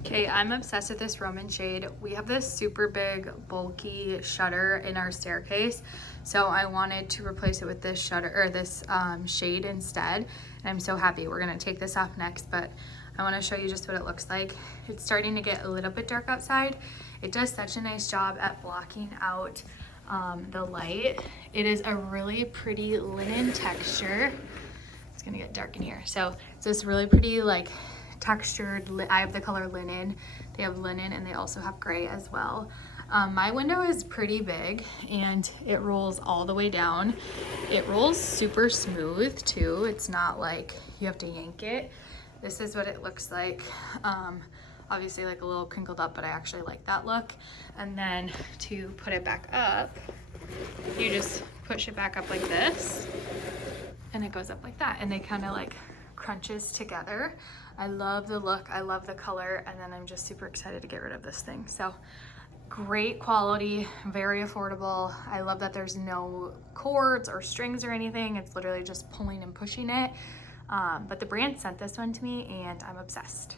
Okay, I'm obsessed with this Roman shade. We have this super big, bulky shutter in our staircase, so I wanted to replace it with this shutter or this shade instead. And I'm so happy. We're gonna take this off next, but I want to show you just what it looks like. It's starting to get a little bit dark outside. It does such a nice job at blocking out the light. It is a really pretty linen texture. It's gonna get dark in here. So it's this really pretty like textured, I have the color linen. They have linen and they also have gray as well. My window is pretty big and it rolls all the way down. It rolls super smooth too. It's not like you have to yank it. This is what it looks like. Obviously like a little crinkled up, but I actually like that look. And then to put it back up, you just push it back up like this and it goes up like that. And they kind of like crunches together. I love the look, I love the color, and then I'm just super excited to get rid of this thing. So great quality, very affordable. I love that there's no cords or strings or anything. It's literally just pulling and pushing it. But the brand sent this one to me and I'm obsessed.